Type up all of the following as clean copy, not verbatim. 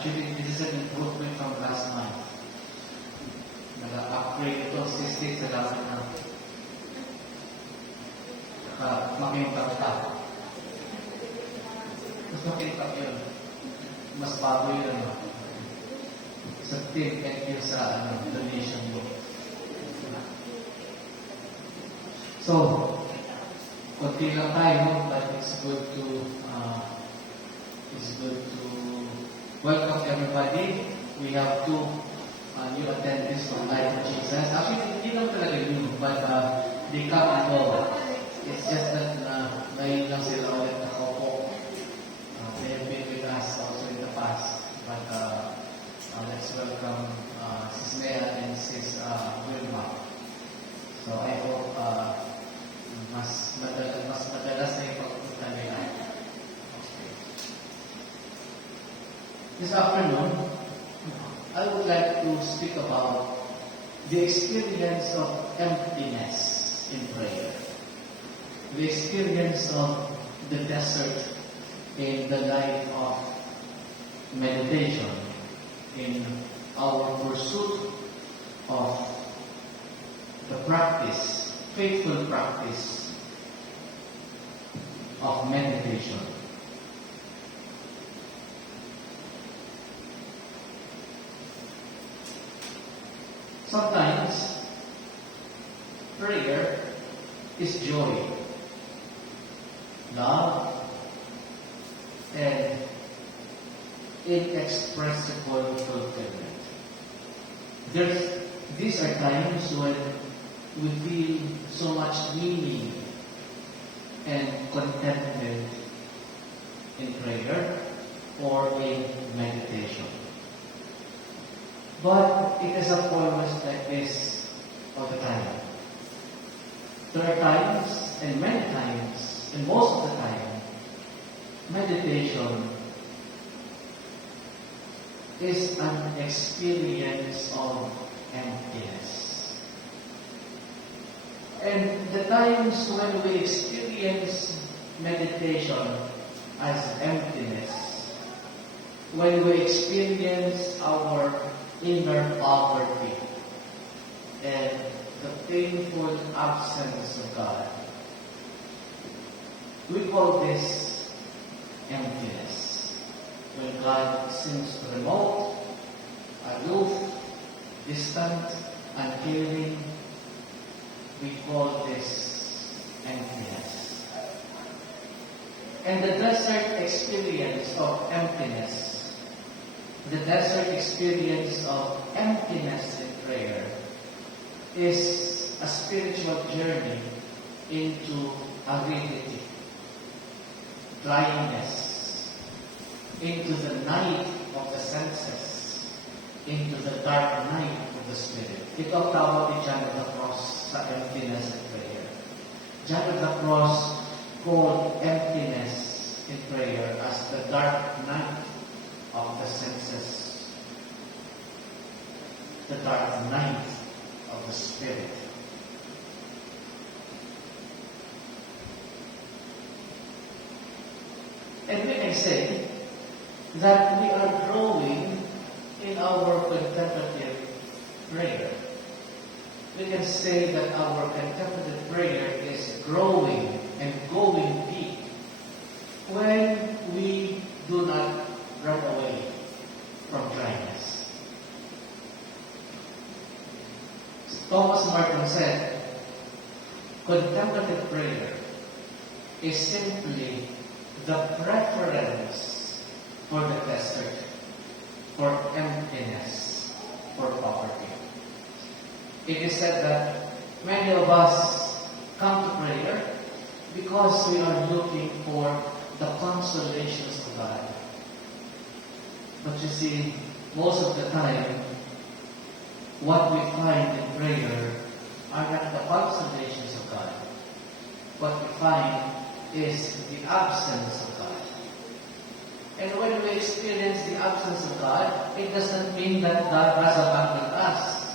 Actually, this is an improvement from last month. Nag-upgrade ito, 6 na lang na. Makintap ka. Mas makintap yun. Mas bago yun. Sa tip, thank you sa donation mo. So, konti lang tayo, but it's good to welcome everybody. We have 2 new attendees from Life of Jesus. Actually, hindi lang talaga new, but they come and go. It's just that ngayon lang sila ulit nakaupo. They have been with us also in the past. But let's welcome Sis Mea and Sis Wilma. So I hope mas madalas na yung pagpunta nila. Okay. This afternoon, I would like to speak about the experience of emptiness in prayer. The experience of the desert in the life of meditation, in our pursuit of the practice, faithful practice of meditation. Sometimes, prayer is joy, love, and inexpressible fulfillment. These are times when we feel so much meaning and contentment in prayer or in meditation. But it is not always like this all the time. There are times, and many times, and most of the time, meditation is an experience of emptiness. And the times when we experience meditation as emptiness, when we experience our inner poverty and the painful absence of God, we call this emptiness. When God seems remote, aloof, distant, uncaring, we call this emptiness. And the desert experience of emptiness, the desert experience of emptiness in prayer, is a spiritual journey into aridity, dryness, into the night of the senses, into the dark night of the spirit. Ito ang tawag ni John of the Cross sa emptiness in prayer. John of the Cross called emptiness in prayer as the dark night of the senses, the dark night of the spirit. And we can say that we are growing in our contemplative prayer. We can say that our contemplative prayer is growing and going deep when we do not run away from dryness. Thomas Martin said, contemplative prayer is simply the preference for the desert, for emptiness, for poverty. It is said that many of us come to prayer because we are looking for the consolations of God. But you see, most of the time, what we find in prayer are not the consolations of God. What we find is the absence of God. And when we experience the absence of God, it doesn't mean that God has abandoned us.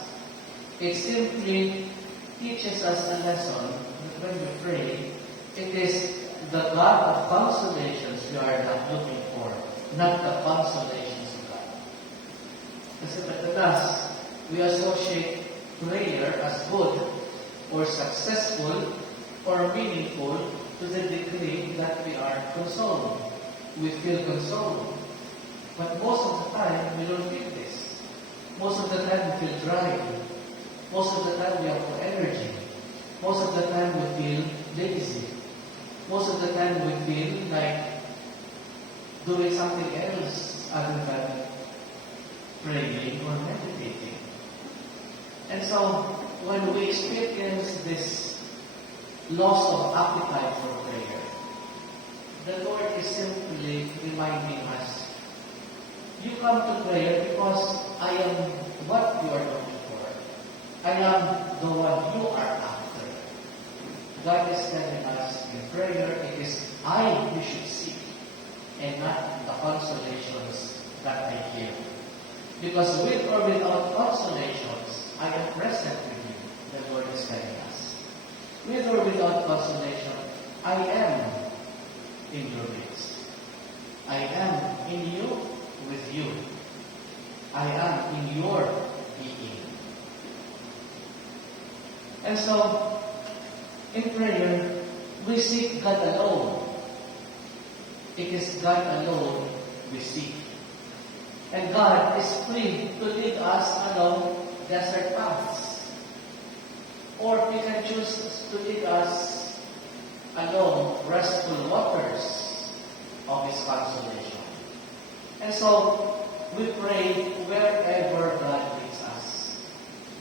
It simply teaches us a lesson that when we pray, it is the God of consolations we are not looking for, not the consolations of God. Kasi madalas, we associate prayer as good or successful or meaningful to the degree that we are consoled. We feel consoled. But most of the time, we don't feel this. Most of the time, we feel dry. Most of the time, we have no energy. Most of the time, we feel lazy. Most of the time, we feel like doing something else other than praying or meditating. And so, when we experience this loss of appetite for prayer, the Lord is simply reminding us, you come to prayer because I am what you are looking for. I am the one you are after. God is telling us in prayer, it is I you should seek, and not the consolations that I give. Because with or without consolations, I am present with you, the Lord is telling us. With or without consolation, I am in your midst. I am in you, with you. I am in your being. And so, in prayer, we seek God alone. It is God alone we seek. And God is free to lead us along desert paths. Or He can choose to lead us along restful waters of His consolation. And so, we pray wherever God leads us.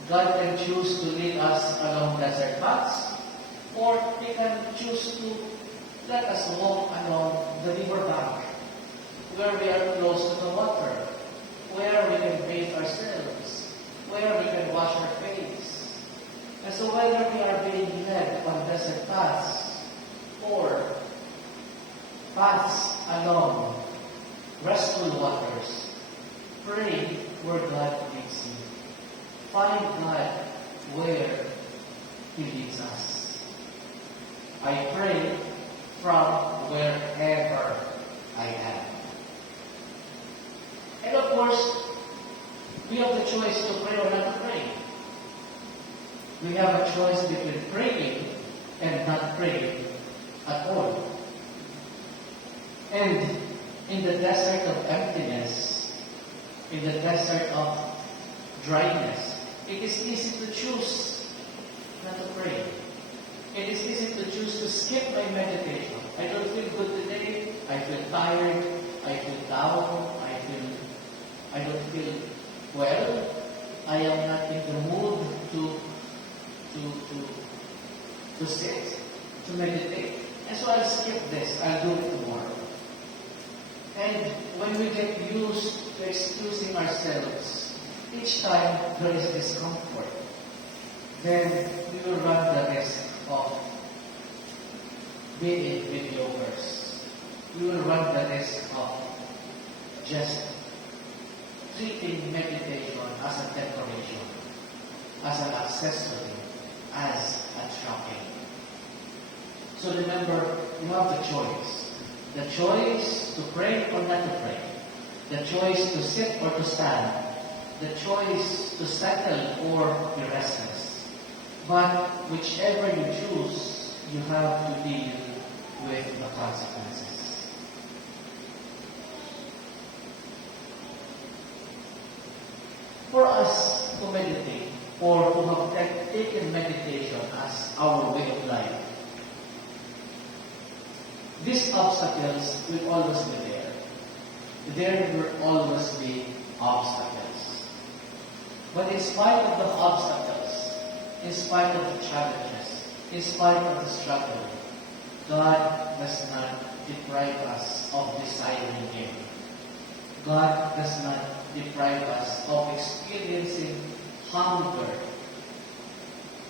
God can choose to lead us along desert paths, or He can choose to let us walk along the river bank, where we are close to the water, where we can bathe ourselves, where we can wash our face. And so whether we are being led on desert paths, or paths along restful waters, pray where God leads you. Find God where He leads us. I pray from wherever I am. And of course, we have the choice to pray or not to pray. We have a choice between praying and not praying at all. And in the desert of emptiness, in the desert of dryness, it is easy to choose not to pray. It is easy to choose to skip my meditation. I don't feel good today. I feel tired. I feel down. I don't feel well. I am not in the mood to sit, to meditate. And so I'll skip this. I'll do it tomorrow. And when we get used to excusing ourselves, each time there is discomfort, then we will run the risk of being mediocres. We will run the risk of just treating meditation as a decoration, as an accessory, as a trapping. So remember, you have the choice. The choice to pray or not to pray. The choice to sit or to stand. The choice to settle or be restless. But whichever you choose, you have to deal with the consequences. For us to meditate, or to have taken meditation as our way of life, these obstacles will always be there. There will always be obstacles. But in spite of the obstacles, in spite of the challenges, in spite of the struggle, God does not deprive us of desiring Him. God does not deprive us of experiencing hunger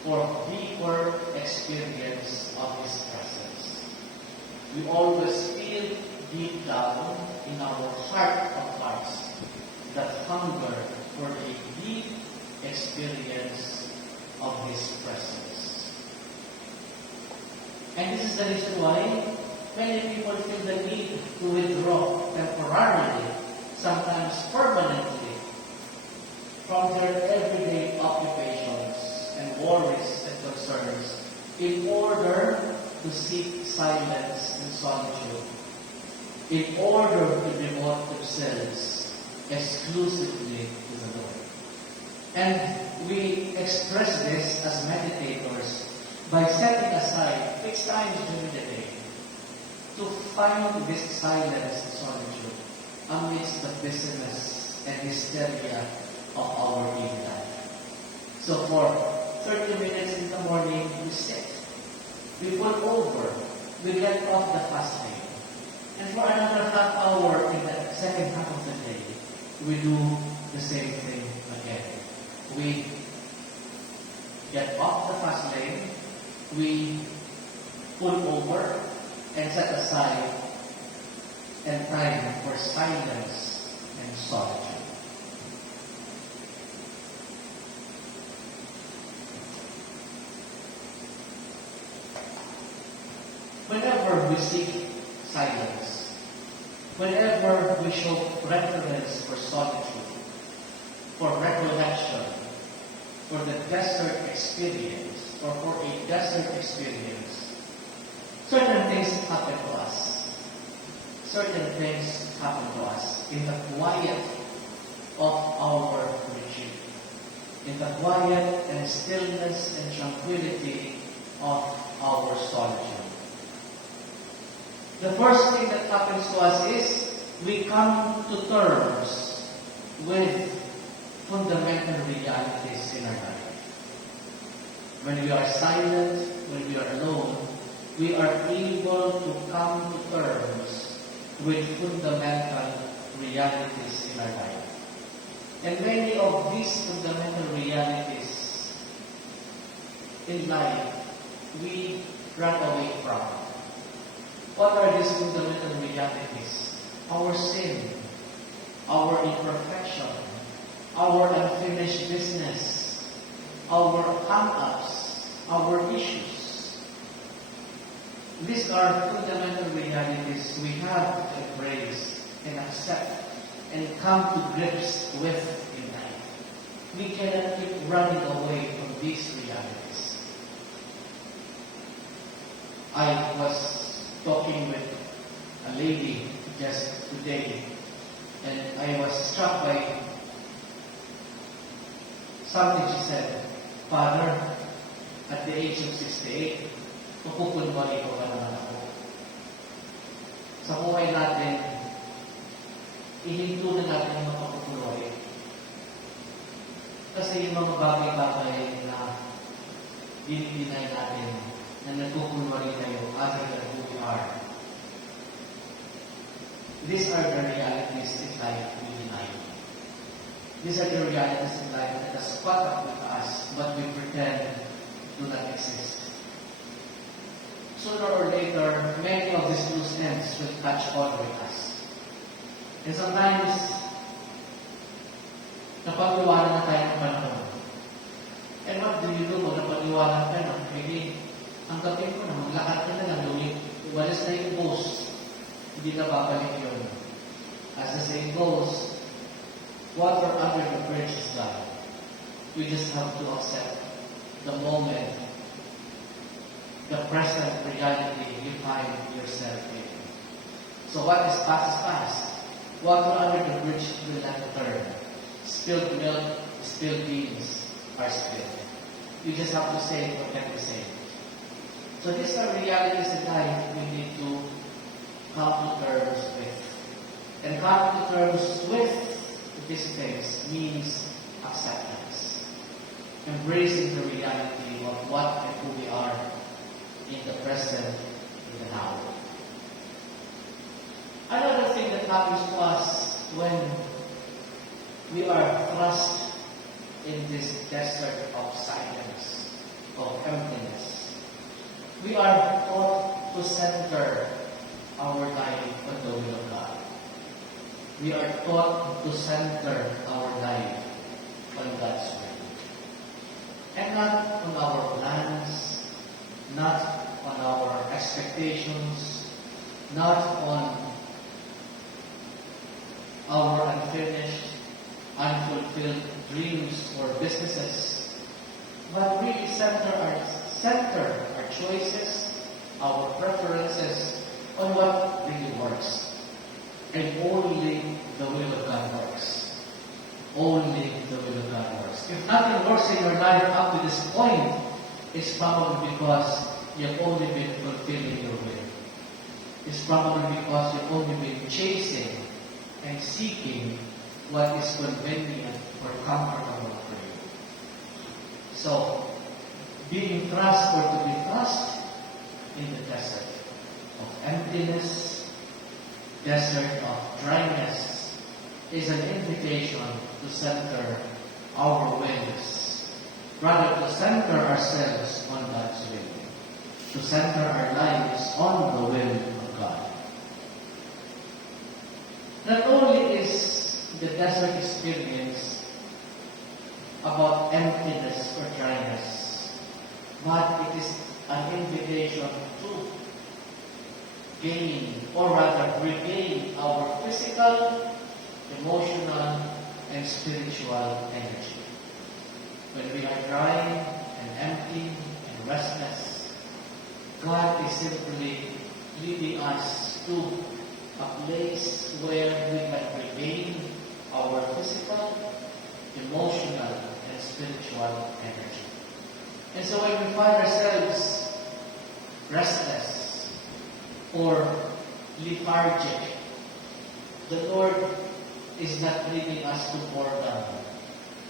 for deeper experience of His presence. We always feel deep down in our heart of hearts that hunger for a deep experience of His presence. And this is the reason why many people feel the need to withdraw temporarily, sometimes permanently, to seek silence and solitude in order to devote themselves exclusively to the Lord. And we express this as meditators by setting aside fixed times during the day to find this silence and solitude amidst the busyness and hysteria of our daily life. So for 30 minutes in the morning, we sit, we pull over, we get off the fast lane. And for another half hour in the second half of the day, we do the same thing again. We get off the fast lane, we pull over and set aside and time for silence and solitude. Whenever we seek silence, whenever we show preference for solitude, for recollection, for the desert experience, or for a desert experience, certain things happen to us. Certain things happen to us in the quiet of our retreat, in the quiet and stillness and tranquility of our solitude. The first thing that happens to us is we come to terms with fundamental realities in our life. When we are silent, when we are alone, we are able to come to terms with fundamental realities in our life. And many of these fundamental realities in life we run away from. What are these fundamental realities? Our sin, our imperfection, our unfinished business, our hang-ups, our issues. These are fundamental realities we have to embrace and accept and come to grips with in life. We cannot keep running away from these realities. I was talking with a lady just today, and I was struck by something she said. Father, at the age of 68, mapupunwari ko ba naman ako? Sa buhay natin, ihinto na natin yung mapapupunwari. Kasi yung mga bagay-bagay na dinidinay natin na nagpupunwari tayo other than who we are. These are the realities in life we deny. These are the realities in life that are caught up with us, but we pretend do not exist. Sooner or later, many of these loose ends will catch on with us. And sometimes, napag-iwanan na tayo ng panahon. And what do you do kung napag-iwanan ka na? Maybe, ang gawin ko na, maglakad ka na lang, walis na yung post. Hindi na babalik yun. As the saying goes, water under the bridge is done. We just have to accept the moment, the present reality you find yourself in. So what is past is past. Water under the bridge will not return. Spilled milk, spilled beans are spilled. You just have to say what can be said. So these are realities in life we need to come to terms with. And come to terms with these things means acceptance. Embracing the reality of what and who we are in the present, in the now. Another thing that happens to us when we are thrust in this desert of silence, of emptiness, we are taught to center our life on the will of God. We are taught to center our life on God's will. And not on our plans, not on our expectations, not on our unfinished, unfulfilled dreams or businesses, but really center our choices, our preferences on what really works. And only the will of God works. Only the will of God works. If nothing works in your life up to this point, it's probably because you've only been fulfilling your will. It's probably because you've only been chasing and seeking what is convenient or comfortable for you. So, being thrust or to be thrust in the desert of emptiness, desert of dryness, is an invitation to center our wills, rather to center ourselves on God's will, to center our lives on the will of God. Not only is the desert experience about emptiness or dryness, but it is an invitation to gain, or rather regain, our physical, emotional, and spiritual energy. When we are dry and empty and restless, God is simply leading us to a place where we can regain our physical, emotional, and spiritual energy. And so when we find ourselves restless or lethargic, the Lord is not leading us to boredom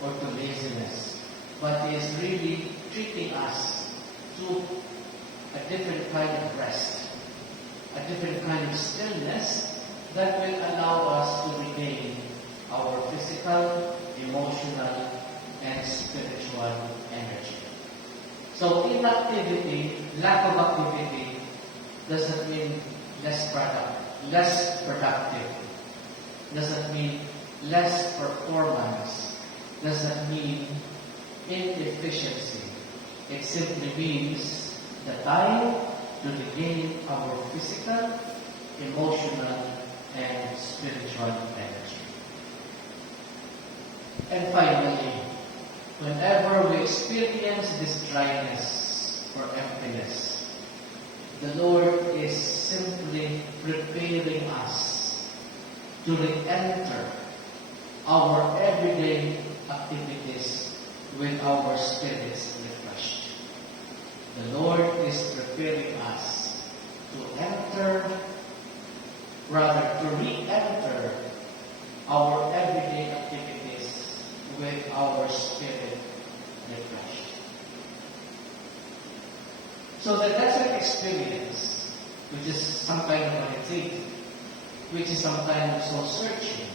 or to laziness, but He is really treating us to a different kind of rest, a different kind of stillness that will allow us to regain our physical, emotional, and spiritual energy. So inactivity, lack of activity, doesn't mean less productive, doesn't mean less performance, doesn't mean inefficiency. It simply means the time to regain our physical, emotional, and spiritual energy. And finally, whenever we experience this dryness or emptiness, the Lord is simply preparing us to re-enter our everyday activities with our spirits refreshed. The Lord is preparing us to re-enter our everyday activities with our spirit refreshed. So the desert experience, which is some kind of a retreat, which is some kind of soul searching,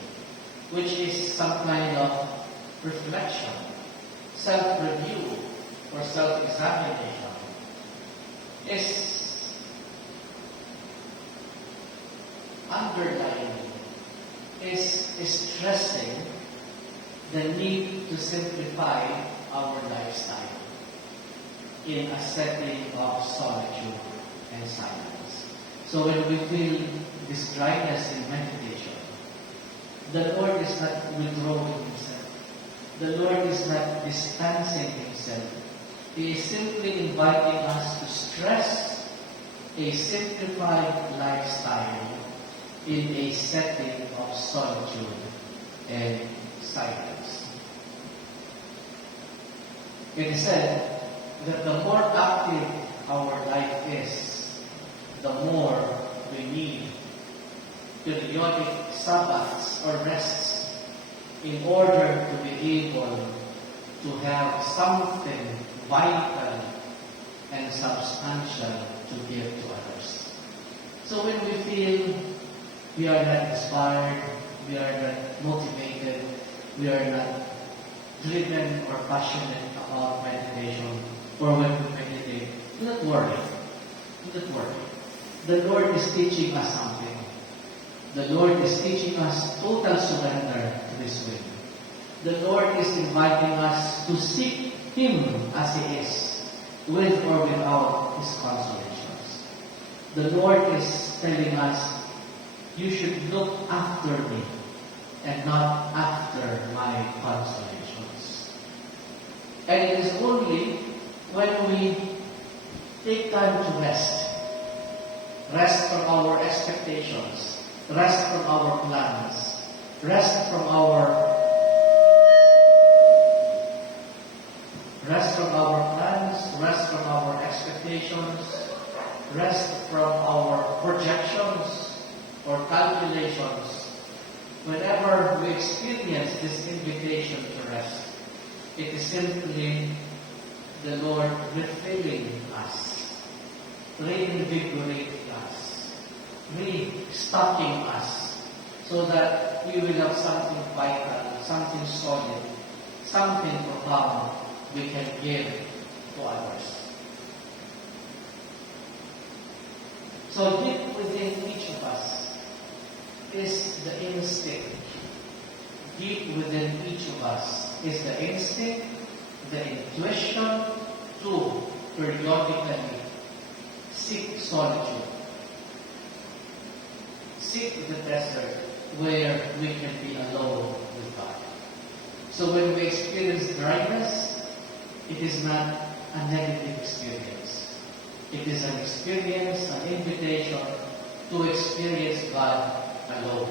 which is some kind of reflection, self-review, or self-examination, is underlying, is stressing the need to simplify our lifestyle in a setting of solitude and silence. So when we feel this dryness in meditation, the Lord is not withdrawing Himself. The Lord is not distancing Himself. He is simply inviting us to stress a simplified lifestyle in a setting of solitude and silence. It is said that the more active our life is, the more we need periodic Sabbaths or rests in order to be able to have something vital and substantial to give to others. So when we feel we are not inspired, we are not motivated, we are not driven or passionate about meditation, or when we meditate, do not worry. Do not worry. The Lord is teaching us something. The Lord is teaching us total surrender to His will. The Lord is inviting us to seek Him as He is, with or without His consolations. The Lord is telling us, you should look after me and not after my consolations. And it is only when we take time to rest rest from our expectations, rest from our plans, rest from our expectations, rest from our projections or calculations. Whenever we experience this invitation to rest, it is simply the Lord refilling us, reinvigorating us, restocking us, so that we will have something vital, something solid, something profound we can give to others. So deep within each of us is the instinct. Deep within each of us is the instinct, the intuition to periodically seek solitude. Seek the desert where we can be alone with God. So when we experience dryness, it is not a negative experience. It is an experience, an invitation to experience God alone.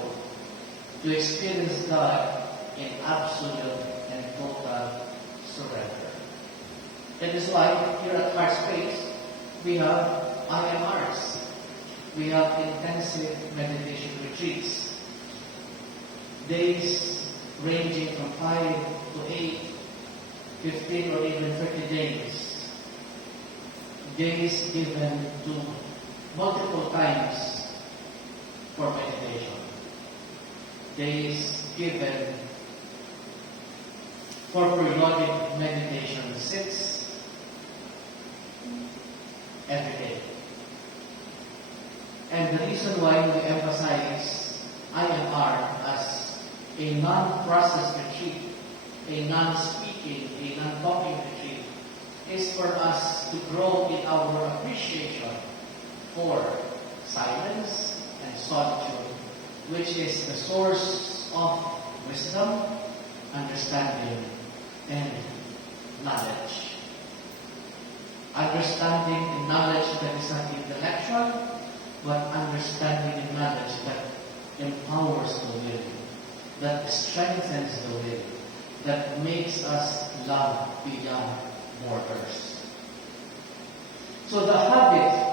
To experience God in absolute and total surrender. That is why here at Heartspace, we have IMRs. We have intensive meditation retreats. Days ranging from 5 to 8, 15 or even 30 days. Days given to multiple times for meditation. Days given for periodic meditation sits every day. And the reason why we emphasize IMR as a non-process retreat, a non-speaking, a non-talking retreat, is for us to grow in our appreciation for silence and solitude, which is the source of wisdom, understanding, and knowledge. Understanding and knowledge that is not intellectual, but understanding and knowledge that empowers the will, that strengthens the will, that makes us love beyond borders. So the habit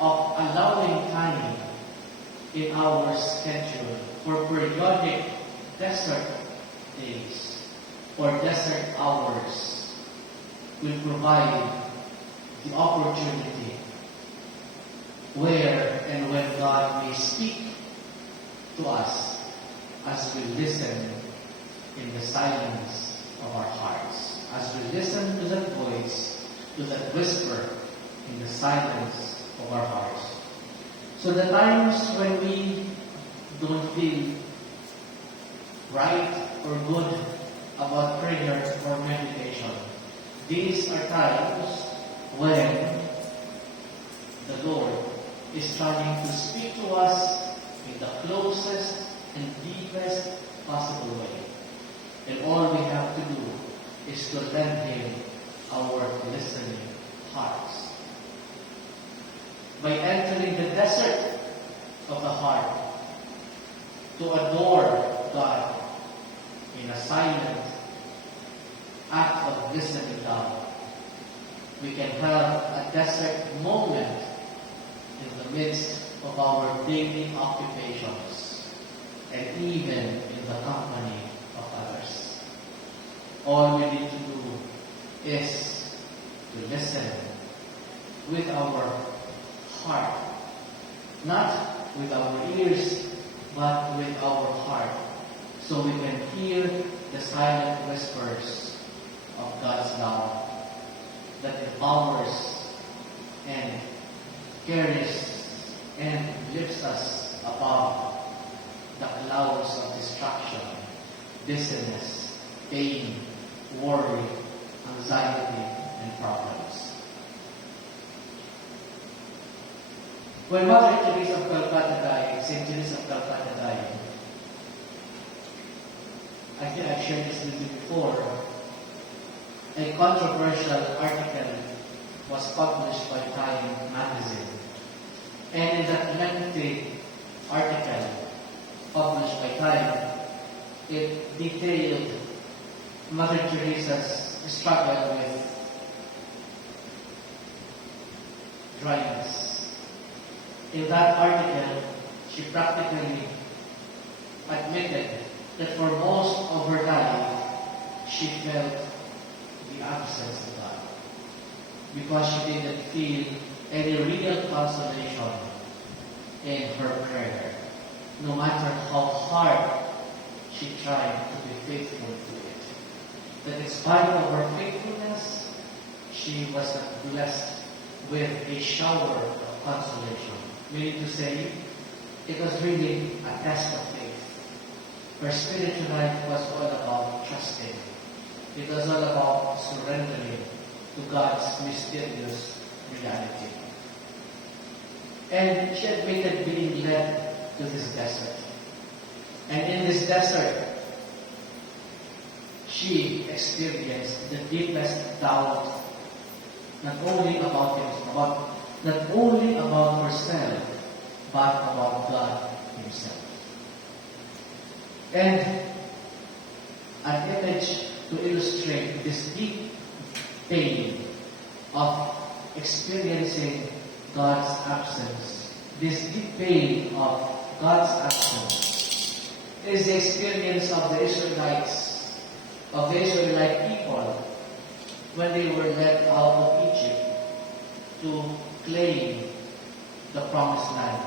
of allowing time in our schedule for periodic desert days or desert hours will provide the opportunity where and when God may speak to us as we listen in the silence of our hearts, as we listen to that voice, to that whisper in the silence of our hearts. So the times when we don't feel right or good about prayer or meditation, these are times when the Lord is trying to speak to us in the closest and deepest possible way. And all we have to do is to lend Him our listening hearts. By entering the desert of the heart to adore God in a silent act of listening down, we can have a desert moment in the midst of our daily occupations and even in the company of others. All we need to do is to listen with our heart, not with our ears, but with our heart, so we can hear the silent whispers of God's love that empowers and carries and lifts us above the clouds of distraction, dizziness, pain, worry, anxiety, and problems. When Mother Teresa of Calcutta died, St. Teresa of Calcutta died, I think I've shared this with you before, a controversial article was published by Time magazine And in that lengthy article published by Time, it detailed Mother Teresa's struggle with dryness. In that article, she practically admitted that for most of her life, she felt the absence of God because she didn't feel any real consolation in her prayer, no matter how hard she tried to be faithful to it. That in spite of her faithfulness, she was not blessed with a shower of consolation. Meaning to say, it was really a test of faith. Her spiritual life was all about trusting. It was all about surrendering to God's mysterious reality. And she admitted being led to this desert. And in this desert, she experienced the deepest doubt, not only about herself, but about God Himself. And an image to illustrate this deep pain of experiencing God's absence, this deep pain of God's absence, is the experience of the Israelites, of the Israelite people, when they were led out of Egypt to claim the promised land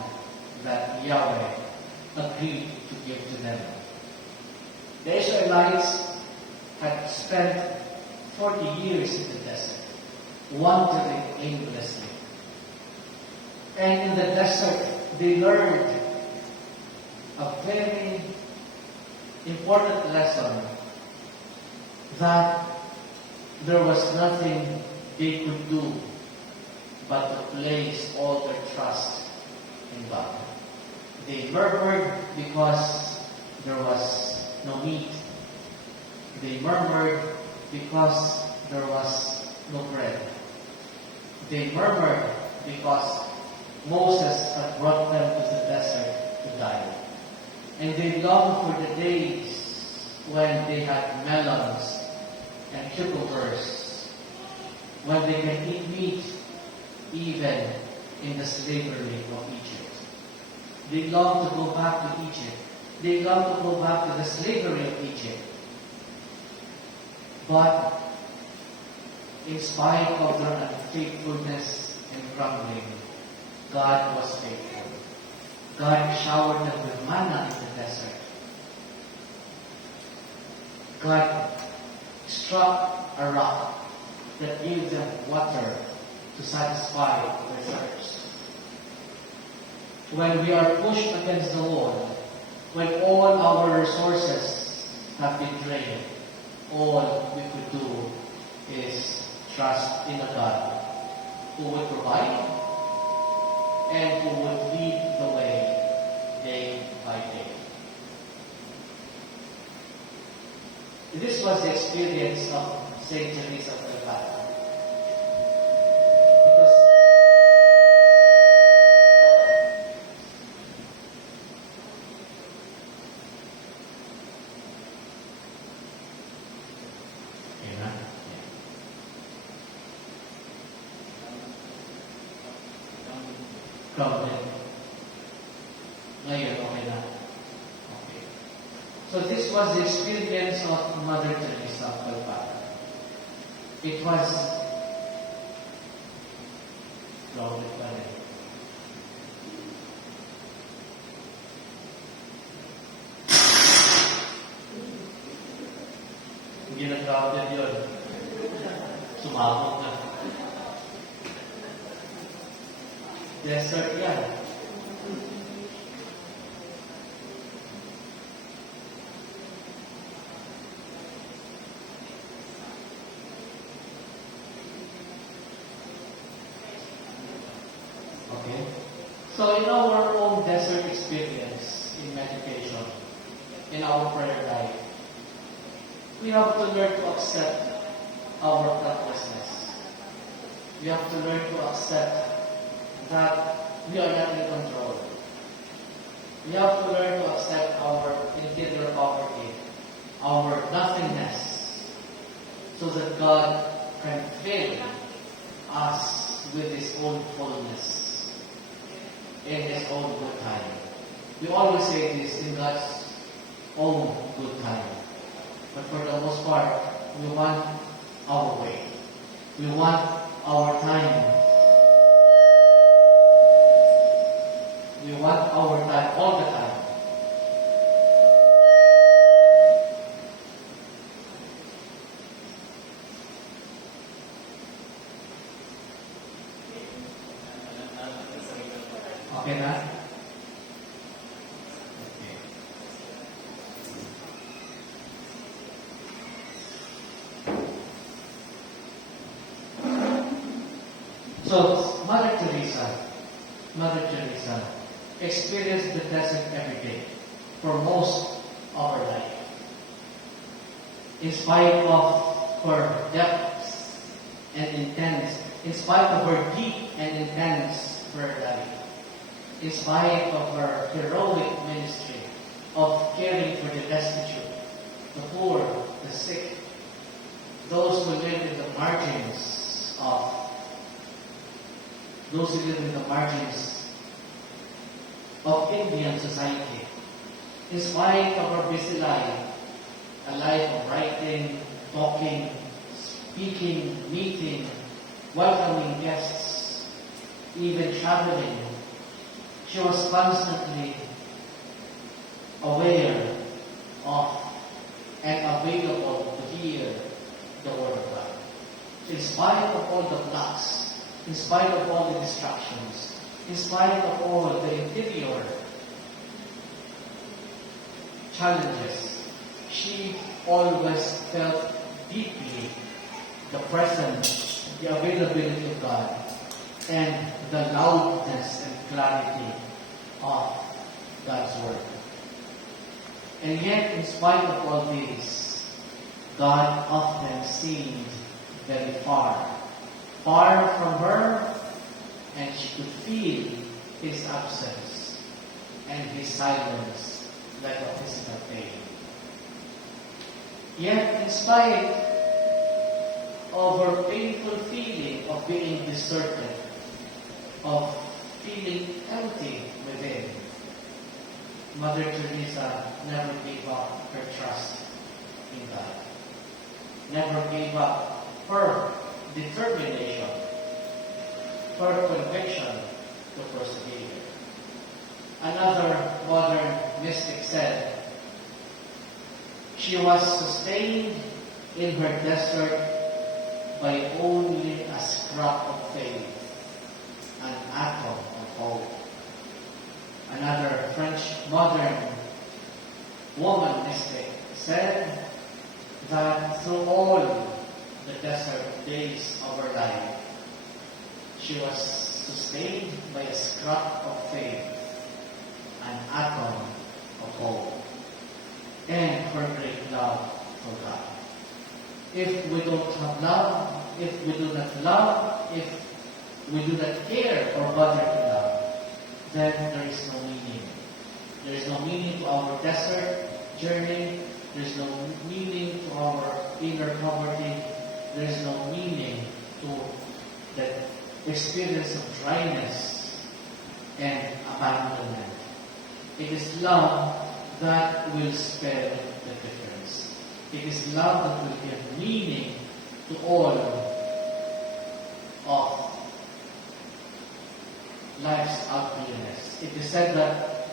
that Yahweh agreed to give to them. The Israelites had spent 40 years in the desert, wandering aimlessly. And in the desert, they learned a very important lesson, that there was nothing they could do but to place all their trust in God. They murmured because there was no meat. They murmured because there was no bread. They murmured because Moses had brought them to the desert to die. And they longed for the days when they had melons and cucumbers, when they can eat meat even in the slavery of Egypt. They longed to go back to Egypt. They longed to go back to the slavery of Egypt. But in spite of their unfaithfulness and grumbling, God was faithful. God showered them with manna in the desert. God struck a rock that gave them water to satisfy their thirst. When we are pushed against the wall, when all our resources have been drained, all we could do is trust in a God who would provide and who would lead the way day by day. This was the experience of Saint Teresa of Calcutta. Crowded. Ngayon, okay na. Okay. So this was the experience of Mother Teresa of Calcutta. It was crowded pa rin. Hindi na crowded yun. Sumabog na. Desert yan. Okay? So in our own desert experience in meditation, in our prayer life, we have to learn to accept our helplessness. We have to learn to accept that we are not in control. We have to learn to accept our interior poverty, our nothingness, so that God can fill us with His own fullness in His own good time. We always say this, in God's own good time. But for the most part, we want our way. We want our time. We want our time all the time. Okay na? Okay. So, Mother Teresa experienced the desert every day for most of her life. In spite of her depths and intense, in spite of her deep and intense prayer life, in spite of her heroic ministry of caring for the destitute, the poor, the sick, those who live in the margins of Indian society. In spite of her busy life, a life of writing, talking, speaking, meeting, welcoming guests, even traveling, she was constantly aware of and available to hear the Word of God. In spite of all the blocks, in spite of all the distractions, in spite of all the interior challenges, she always felt deeply the presence, the availability of God, and the loudness and clarity of God's Word. And yet, in spite of all this, God often seemed very far from her, and she could feel His absence and His silence like a physical pain. Yet, in spite of her painful feeling of being deserted, of feeling empty within, Mother Teresa never gave up her trust in God. Never gave up her determination, her conviction to persevere. Another modern mystic said, she was sustained in her desert by only a scrap of faith, an atom of hope. Another French modern woman mystic said that through all the desert days of her life, she was sustained by a scrap of faith, an atom of hope, and her great love for God. If we don't have love, if we do not love, if we do not care or bother to love, then there is no meaning. There is no meaning to our desert journey. There is no meaning to our inner poverty. There is no meaning to the experience of dryness and abandonment. It is love that will spell the difference. It is love that will give meaning to all of life's ugliness. It is said that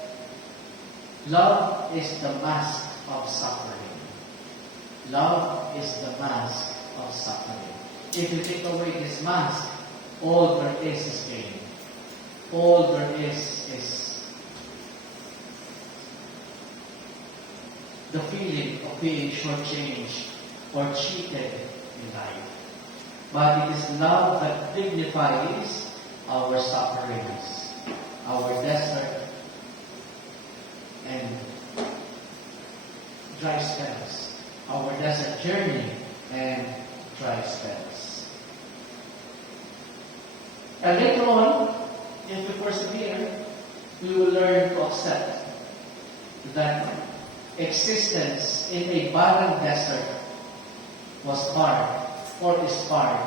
love is the mask of suffering. Love is the mask of suffering. If you take away this mask, all there is pain. All there is the feeling of being shortchanged or cheated in life. But it is love that dignifies our sufferings, our desert and dry spells, our desert journey and dry spells. And later on, if we persevere, we will learn to accept that existence in a barren desert was part or is part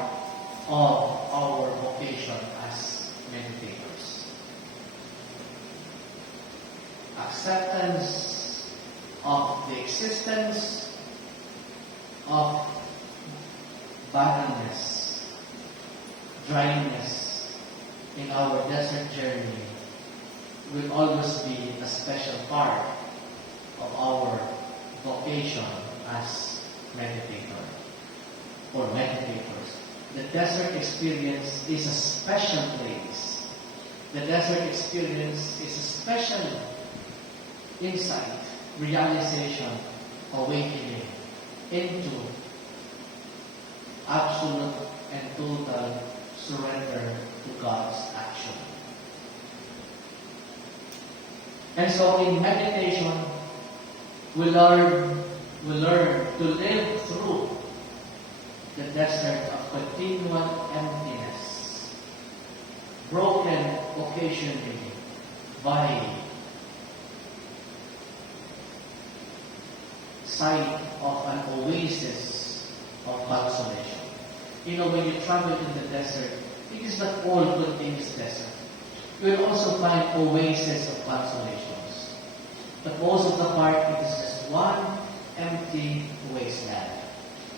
of our vocation as meditators. Acceptance of the existence of barrenness, dryness in our desert journey will always be a special part of our vocation as meditator or meditators. The desert experience is a special place. The desert experience is a special insight, realization, awakening into absolute and total surrender to God's action. And so in meditation, we learn to live through the desert of continual emptiness, broken occasionally by sight of an oasis of consolation. You know, when you travel in the desert, it is not all continuous desert. You will also find oases of consolations. But most of the part, it is just one empty wasteland.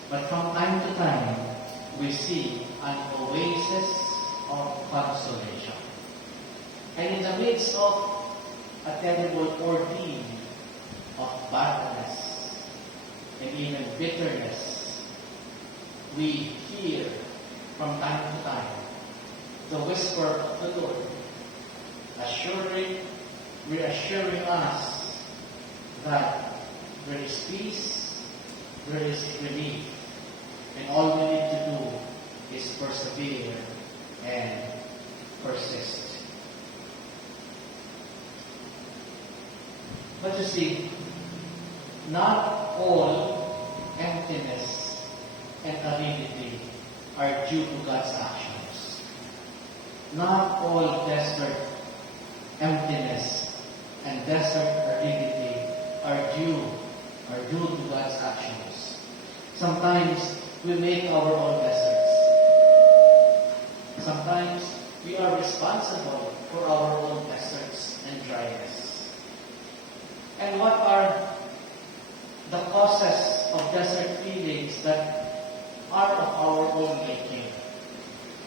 But from time to time, we see an oasis of consolation. And in the midst of a terrible ordeal of barrenness and even bitterness, we hear from time to time the whisper of the Lord, reassuring us that there is peace, there is relief, and all we need to do is persevere and persist. But you see, not all emptiness and aridity are due to God's actions. Not all desert emptiness and desert aridity are due to God's actions. Sometimes we make our own deserts. Sometimes we are responsible for our own deserts and dryness. And what are the causes of desert feelings that are of our own making?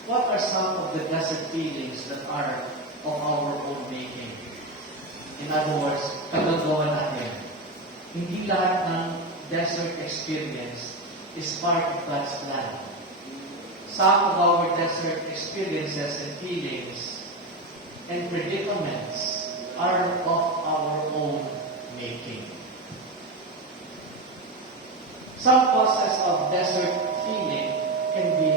What are some of the desert feelings that are of our own making? In other words, kagagawa natin. Hindi lahat ng desert experience is part of God's plan. Some of our desert experiences and feelings and predicaments are of our own making. Some causes of desert feeling can be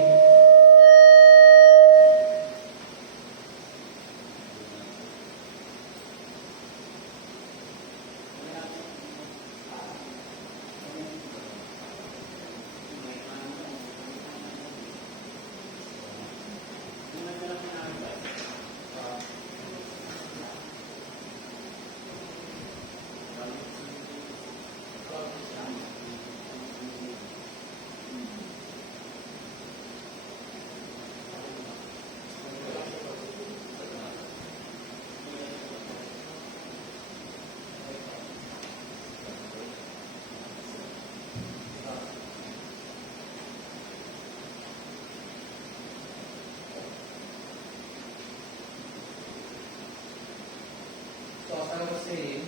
as I was saying,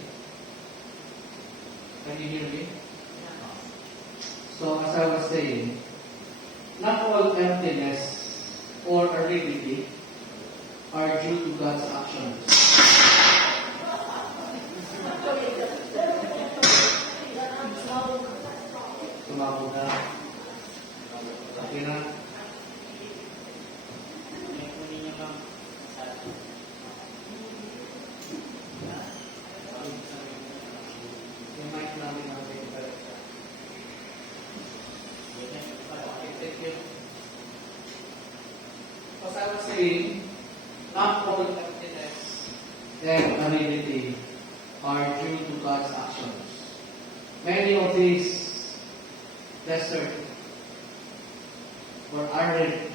can you hear me? So as I was saying, not all emptiness or aridity are due to God's actions. Tumawag na. Okay na. Yung mic namin natin. Thank you. As I was saying, not all emptiness and aridity are due to God's actions. Many of these desert or arid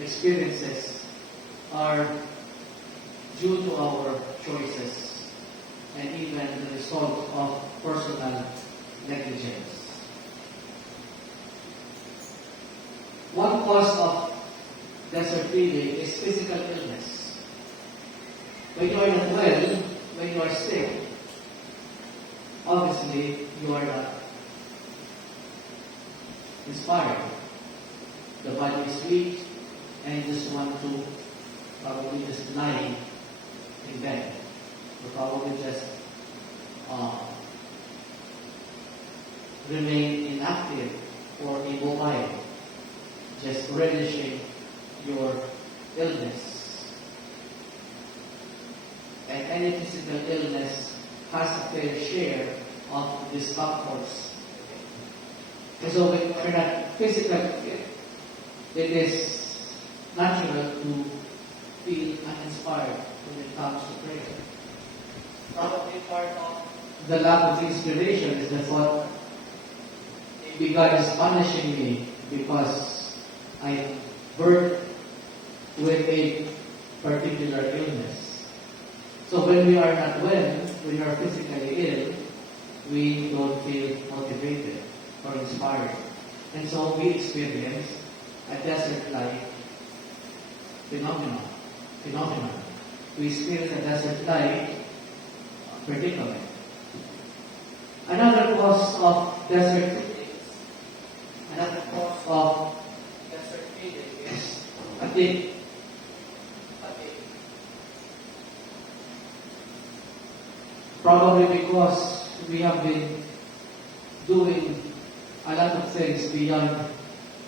experiences are due to our choices and even the result of personal negligence. One cause of desert feeling is physical illness. When you are not well, when you are sick, obviously you are not inspired. The body is weak and you just want to probably just lie in bed. Or probably just remain inactive or immobile, just relishing your illness. And any physical illness has a fair share of discomforts. And so when we're not physically fit, it is natural to feel uninspired when it comes to prayer. Probably part of the lack of inspiration is the thought, maybe God is punishing me because I'm burdened with a particular illness. So when we are not well, when we are physically ill, we don't feel motivated or inspired. And so we experience a desert-like phenomenon. We experience a desert-like predicament. Another cause of desert feeling is fatigue. Probably because we have been doing a lot of things beyond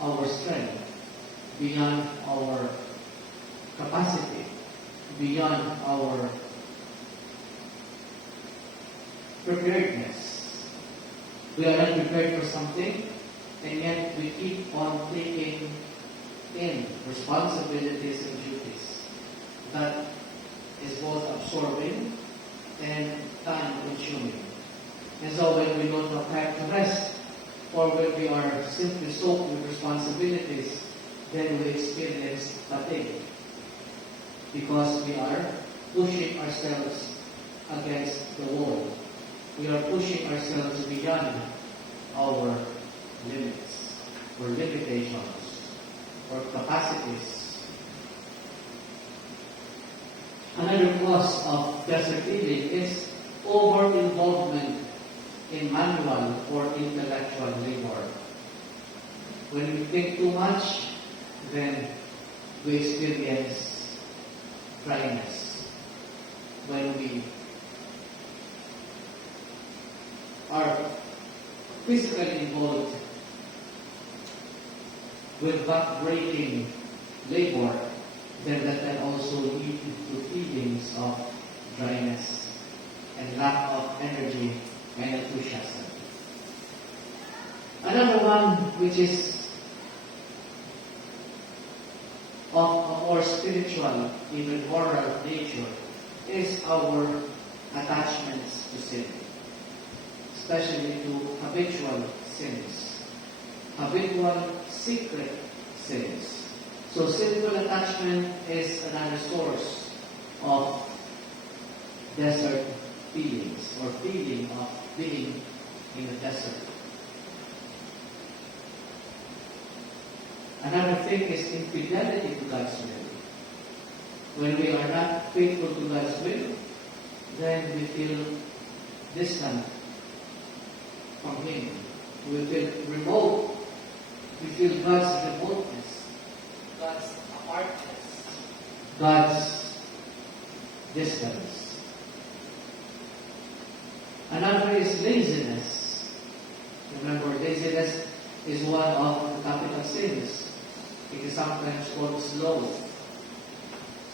our strength, beyond our capacity, beyond our preparedness. We are not prepared for something, and yet we keep on taking in responsibilities and duties. That is both absorbing and time-consuming. And so when we don't have time to rest, or when we are simply soaked with responsibilities, then we experience fatigue. Because we are pushing ourselves against the wall. We are pushing ourselves beyond our limits, or limitations, or capacities. Another cause of desert feeling is over-involvement in manual or intellectual labor. When we think too much, then we experience dryness. When we are physically involved with back-breaking labor, then that can also lead to feelings of dryness and lack of energy and enthusiasm. Another one, which is of a more spiritual, even moral nature, is our attachments to sin, especially to habitual sins, habitual secret sins. So sinful attachment is another source of desert feelings, or feeling of being in the desert. Another thing is infidelity to God's will. When we are not faithful to God's will, then we feel distant from Him. We feel remote. We feel God's remoteness, God's apartness, God's distance. Another is laziness. Remember, laziness is one of the capital sins. It is sometimes called sloth.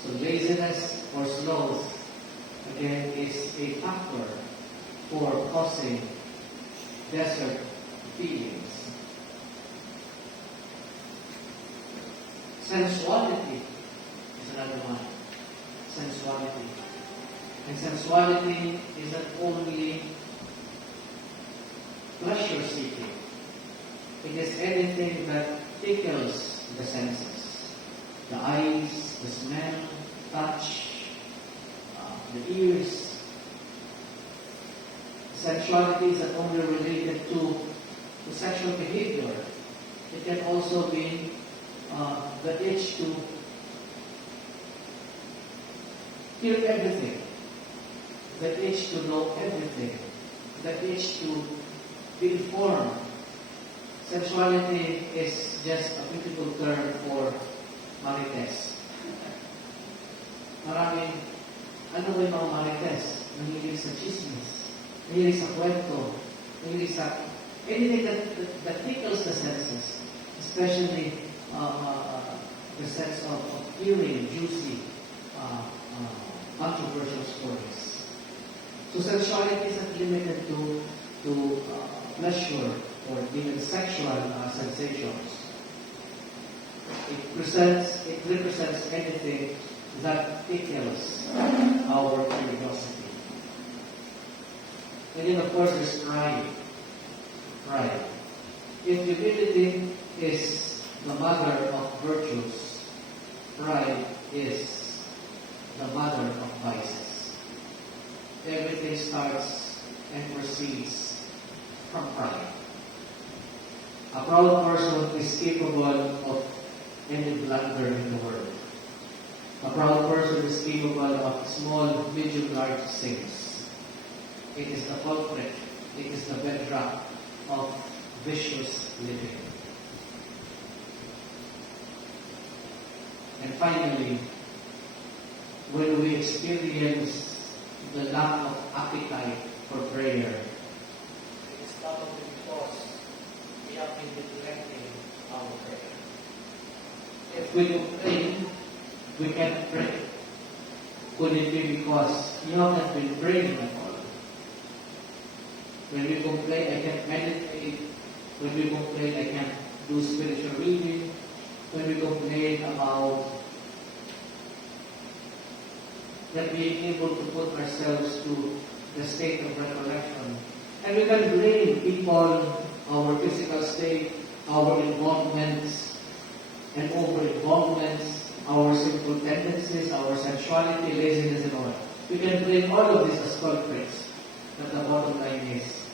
So laziness or sloth, again, is a factor for causing desert feelings. Sensuality is another one. Sensuality. And sensuality is not only pleasure seeking. It is anything that tickles the senses. The eyes, the smell, touch, the ears. Sensuality is not only related to sexual behavior. It can also be the itch to hear everything, the itch to know everything, the itch to be informed. Sensuality is just a beautiful term for marites. Maraming, ano ba yung mga marites? Nahilig sa chismis, nahilig sa kwento, nahilig sa anything that tickles the senses, especially the sense of hearing juicy, controversial stories. So sensuality is not limited to pleasure or even sexual sensations. It represents anything that tickles our curiosity. And then of course there's pride. Pride. If humility is the mother of virtues, pride is the mother of vices. Everything starts and proceeds from pride. A proud person is capable of any blunder in the world. A proud person is capable of small, medium, large sins. It is the culprit. It is the bedrock of vicious living. And finally, when we experience the lack of appetite for prayer, it is probably because we have been neglecting our prayer. If we complain, we can't pray. Could it be because you haven't been praying at all? When we complain, I can't meditate. When we complain, I can't do spiritual reading. When we complain about not being able to put ourselves to the state of recollection. And we can blame people, our physical state, our involvements, and over-involvements, our sinful tendencies, our sensuality, laziness, and all. We can blame all of this as culprits. But the bottom line is,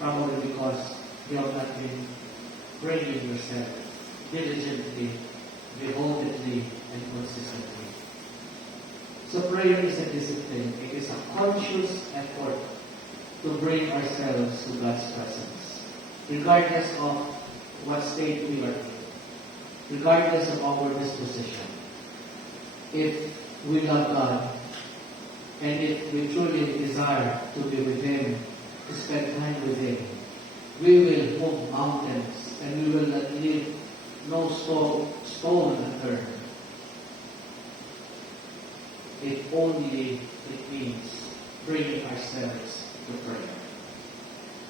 probably because you have not been praying yourself diligently, devotedly, and consistently. So prayer is a discipline. It is a conscious effort to bring ourselves to God's presence, regardless of what state we are in, regardless of our disposition. If we love God, and if we truly desire to be with Him, to spend time with Him, we will move mountains, and we will not leave no stone unturned. If only it means bringing ourselves to prayer.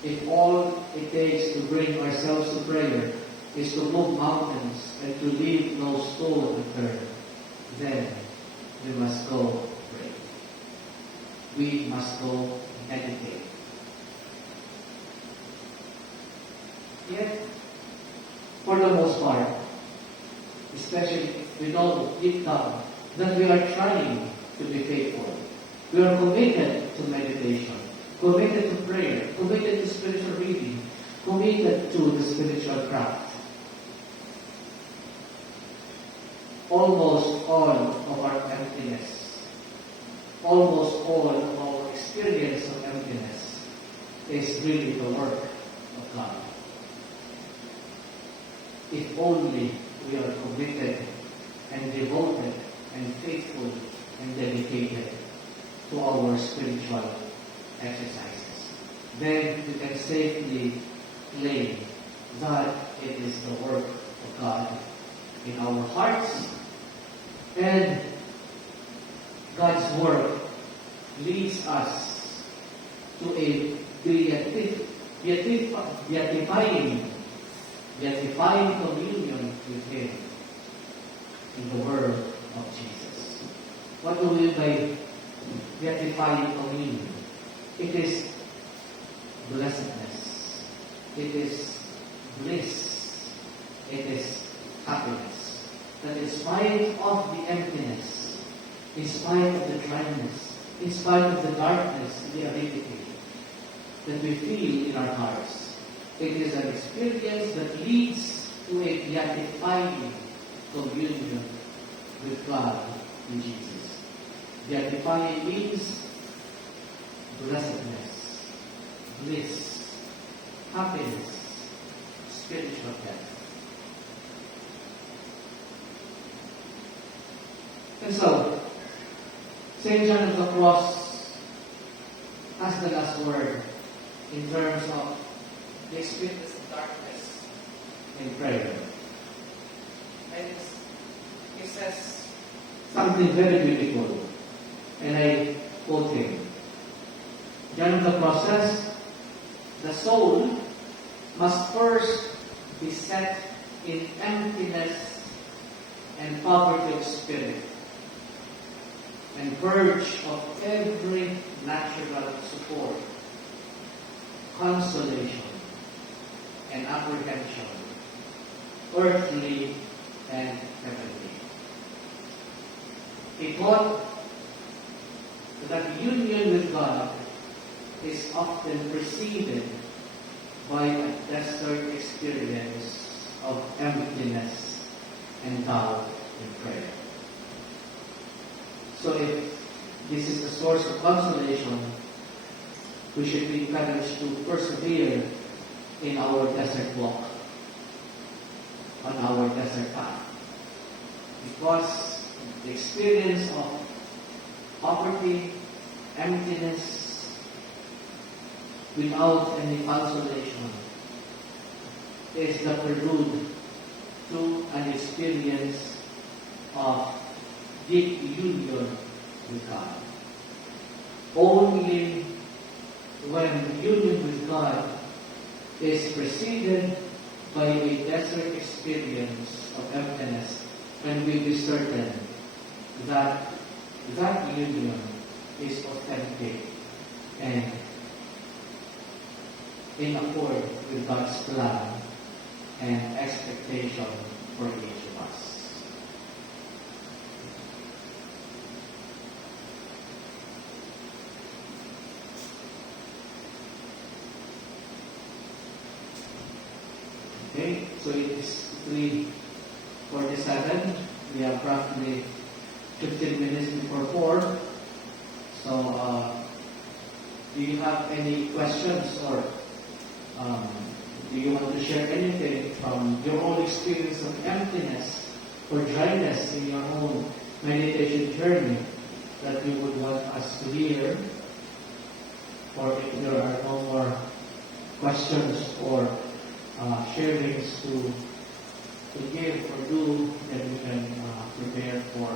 If all it takes to bring ourselves to prayer is to move mountains and to leave no stone unturned, then we must go pray. We must go meditate. Yet, for the most part, especially if we know deep down that we are trying to be faithful. We are committed to meditation, committed to prayer, committed to spiritual reading, committed to the spiritual craft. Almost all of our emptiness, almost all of our experience of emptiness is really the work of God. If only we are committed and devoted and faithful and dedicated to our spiritual exercises, then we can safely claim that it is the work of God in our hearts, and God's work leads us to a beatifying communion with Him in the Word of Jesus. What do we mean by beatifying communion. It is blessedness. It is bliss. It is happiness. That in spite of the emptiness, in spite of the dryness, in spite of the darkness, the aridity that we feel in our hearts, it is an experience that leads to a beatifying communion with God in Jesus. Beatifying means blessedness, bliss, happiness, spiritual health. And so, St. John of the Cross has the last word in terms of the experience of darkness in prayer. And he says something very beautiful, and I quote him. John of the Cross says, the soul must first be set in emptiness and poverty of spirit, and purge of every natural support, consolation, and apprehension, earthly and heavenly. He taught that union with God is often preceded by a desert experience of emptiness and doubt in prayer. So if this is a source of consolation, we should be encouraged to persevere in our desert walk, on our desert path. Because the experience of poverty, emptiness, without any consolation, is the prelude to an experience of deep union with God. Only when union with God is preceded by a desert experience of emptiness, can we be certain that that union is authentic and in accord with God's plan and expectation for each of us. Okay, so it is 3:47. We have roughly 15 minutes before 4. So, do you have any questions, or do you want to share anything from your own experience of emptiness or dryness in your own meditation journey that you would want us to hear? Or if there are no more questions or sharings to give or do, then we can prepare for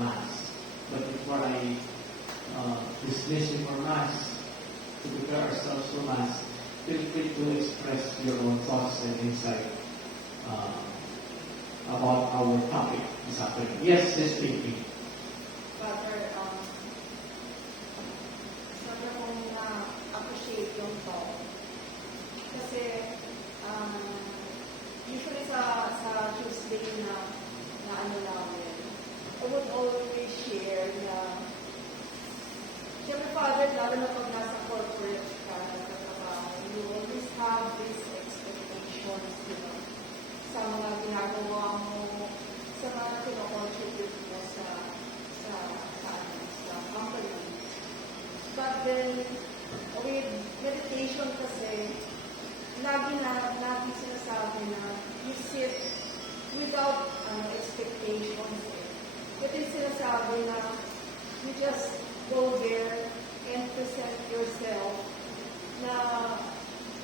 Mass. But before I dismiss you for Mass, to prepare ourselves for Mass, feel free to express your own thoughts and insight about our topic this afternoon. Yes, this speaking. Father, sabi kong appreciate yung thought. Kasi, usually sa Tuesday na ano namin, I would always share na, siyempre Father, lalo na pag nasa corporate ka, you always have these expectations, sa mga ginagawa mo, sa mga kino-contribute mo sa company. But then, with meditation kasi, lagi sinasabi na you sit without expectations. Ito yung sinasabi na you just go there and present yourself na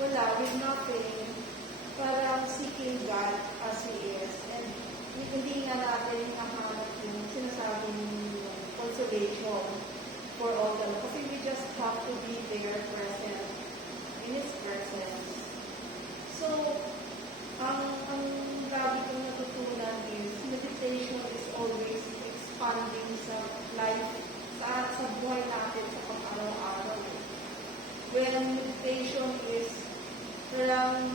wala, with nothing, parang seeking God as He is. And hindi nga natin nakahanap yung sinasabing consolation for all them. Kasi we just have to be there present in His presence. So, ang lagi kong natutunan is meditation is always expanding sa life, sa buhay Parang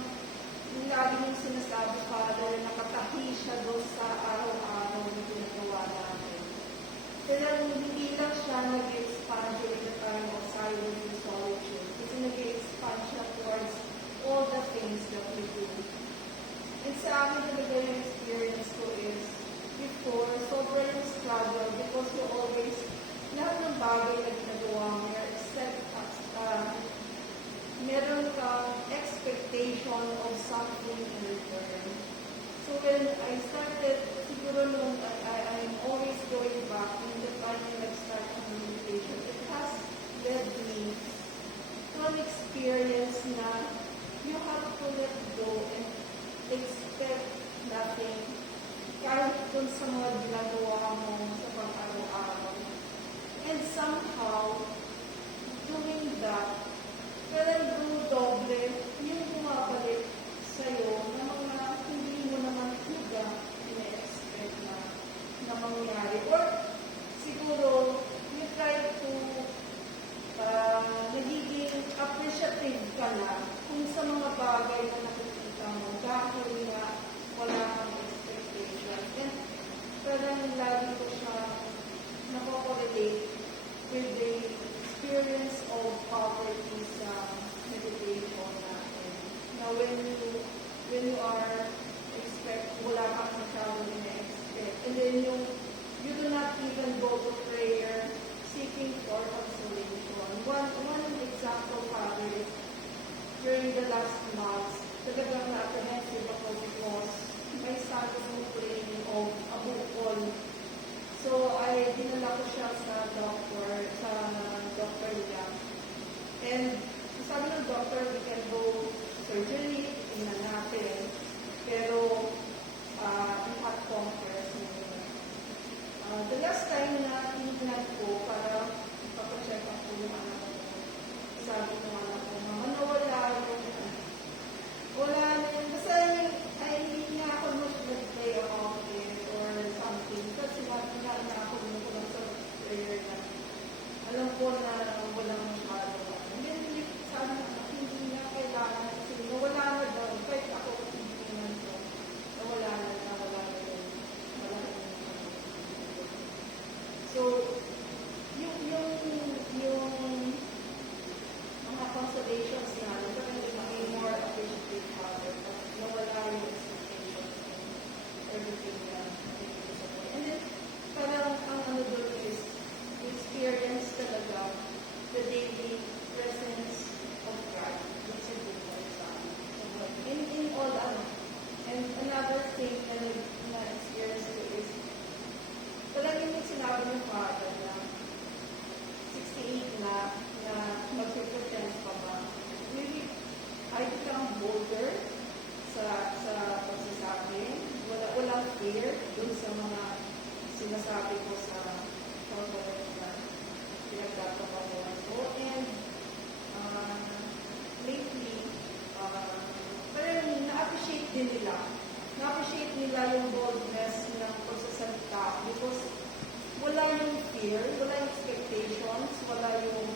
yung lagi yung sinasabi, Father, nakatahi siya doon sa araw-araw na ginagawa natin. Pero hindi lang siya nag-expand during the time of silence and solitude. Kasi nag-expand siya towards all the things that we do. And sa akin talaga yung experience ko is, before, sobrang struggle because you always, lahat ng bagay na ginagawa mo, meron kang expectation of something in return. So when I started, siguro nung I'm always going back in the time when I start on meditation, it has led me to an experience na you have to let go and expect nothing kahit dun sa mga ginagawa mo sa pang-araw-araw. And somehow, doing that, parang doble yung bumabalik sa'yo na mga hindi mo naman huga ina-expect na mangyari. Or siguro, you try to nagiging appreciative ka na kung sa mga bagay na nakikita mo dahil nga wala kang expectation. And parang lagi ko siya nakokorelate with the experience of poverty sa meditation natin. Now, when you are wala kang masyadong na-expect, and then you do not even go to prayer seeking for consolation. One example, Father, is during the last months, talagang na-apprehensive ako because my son was complaining of a bukol. So, dinala ko siya sa doctor niya. And sabi ng doctor, we can go surgery, tingnan natin. Pero, impact compress niya. The last time na tinignan ko para ipapacheck up ko yung anak ko, sabi ng anak ko, Mama, nawala wala na yun. Basta hindi nga ako nag-play about it or something. Kasi sinabi na ako nung ko lang sa prayer na alam ko na walang masyado. And then, sabi na, hindi nga kailangan kasi nawala na daw. Kahit ako tingnan ko, nawala na yun. So, yung mga consolations nga, parang maging more appreciative Father, nawala yung expectations and everything na and then, parang ang ano doon is experience talaga the daily presence of God. That's a good one sa amin. In all and another thing na experience ko is talagang yung sinabi ng Father na 68 na mag-pretend pa ba. Really, I become bolder sa pagsasabi. Walang fear dun sa mga sinasabi ko sa corporate na pinagtatapawan ko. And lately, parang na-appreciate din nila. Na-appreciate nila yung boldness ng pagsasalita because wala yung fear, wala yung expectations, wala yung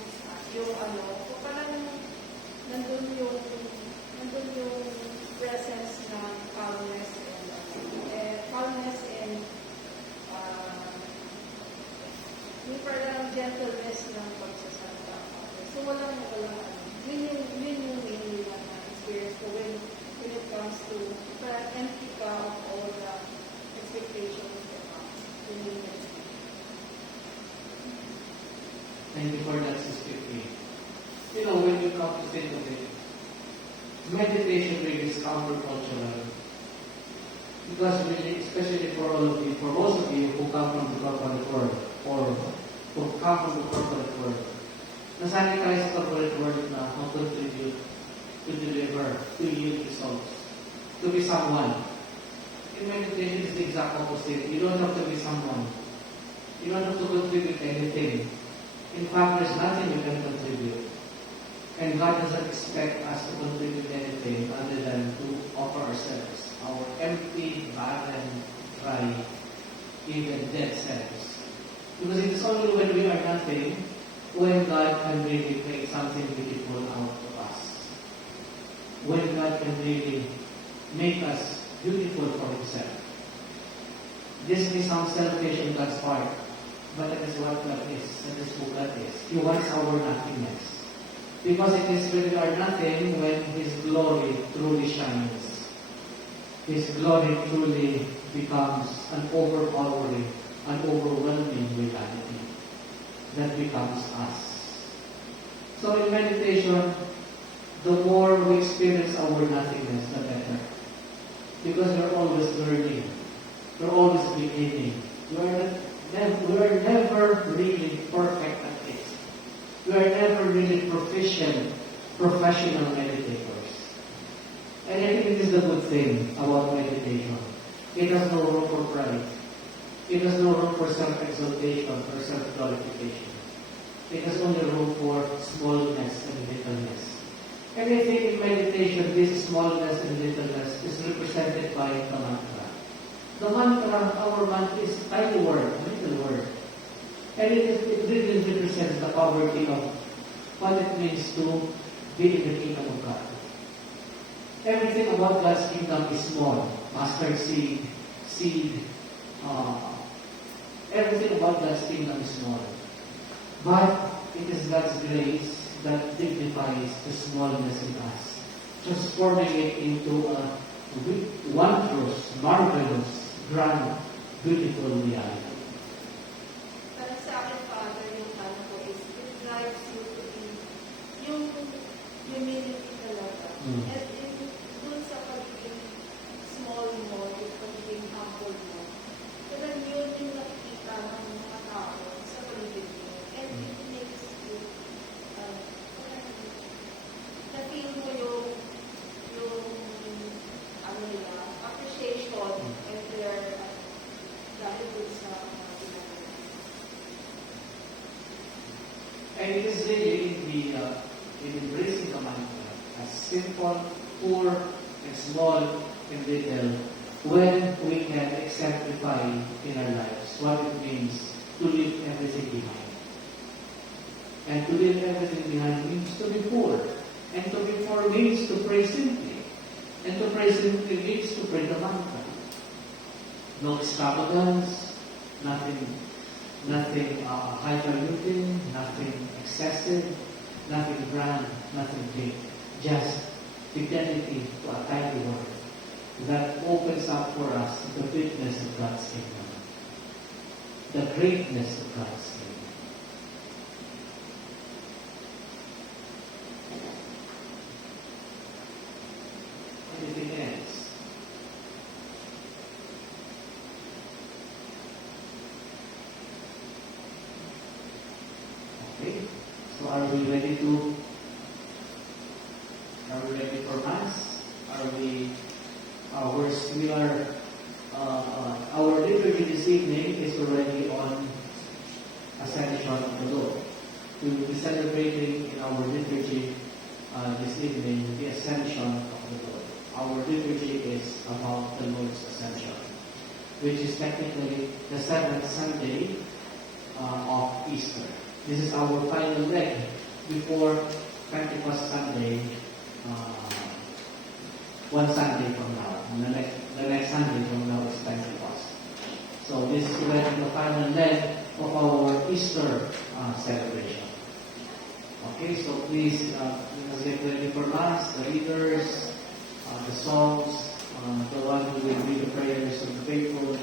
ano, so parang nandun yung presence ng calmness and yung parang gentleness ng pagsasalita. So walang yun yung mainly na experience ko when it comes to parang empty ka of all the expectations that comes to me. Thank you for that, Sister Kay. You know, when you come to think of it, meditation really is countercultural. Because really, especially for all of you, for most of you who come from the corporate world, or who come from the corporate world, nasanay tayo sa corporate world na mag-contribute, to deliver, to yield results, to be someone. In meditation, it's the exact opposite. You don't have to be someone. You don't have to contribute anything. In fact, there's nothing you can contribute. And God doesn't expect us to contribute anything other than to offer ourselves, our empty, barren, dry, even dead selves. Because it is only when we are nothing, when God can really make something beautiful out of us. When make us beautiful for Himself. This may sound selfish in God's part, but that is what God is. That is who God is. He wants our nothingness. Because it is really our nothing when His glory truly shines. His glory truly becomes an overpowering, an overwhelming reality that becomes us. So in meditation, the more we experience our nothingness, the better. Because we're always learning. We're always beginning. We're never really perfect at it. We are never really professional meditators. And I think it is the good thing about meditation. It has no room for pride. It has no room for self-exaltation or self-glorification. It has only room for smallness and littleness. And I think in meditation, this smallness and littleness is represented by the mantra. The mantra, our mantra is a tiny word, a little word. And it really represents the poverty of what it means to be in the kingdom of God. Everything about God's kingdom is small. Mustard seed, everything about God's kingdom is small. But it is God's grace that dignifies the smallness in us, transforming it into a wondrous, marvelous, grand, beautiful reality. Para sa akin, Father, yung ano ko is, it drives you to be yung humility talaga. At dun sa pagiging small mo, yung pagiging humble mo, talagang yun yung nakikita ng mga tao sa paligid mo. And it makes you, na-feel mo yung ano nila, appreciation and their dahil dun sa ginagawa. And it is really in embracing the mantra as simple, poor, and small, and little, when we can exemplify in our lives what it means to leave everything behind. And to leave everything behind means to be poor. And to be poor means to pray simply. And to pray simply means to pray the mantra. No extravagance, nothing highfalutin, nothing excessive, nothing grand, nothing big. Just fidelity to a tiny word that opens up for us the greatness of God's kingdom. The greatness of God's kingdom. Anything else? Okay. So are we ready for Mass? Our liturgy this evening is already on Ascension of the Lord. We will be celebrating in our liturgy this evening the Ascension of the Lord. Our liturgy is about the Lord's Ascension, which is technically the seventh Sunday of Easter. This is our final leg before Pentecost Sunday, one Sunday from now. And the next Sunday from now is Pentecost. So this is already the final leg of our Easter celebration. Okay, so please let's get ready for Mass, the readers, the songs, the one who will read the prayers of the faithful,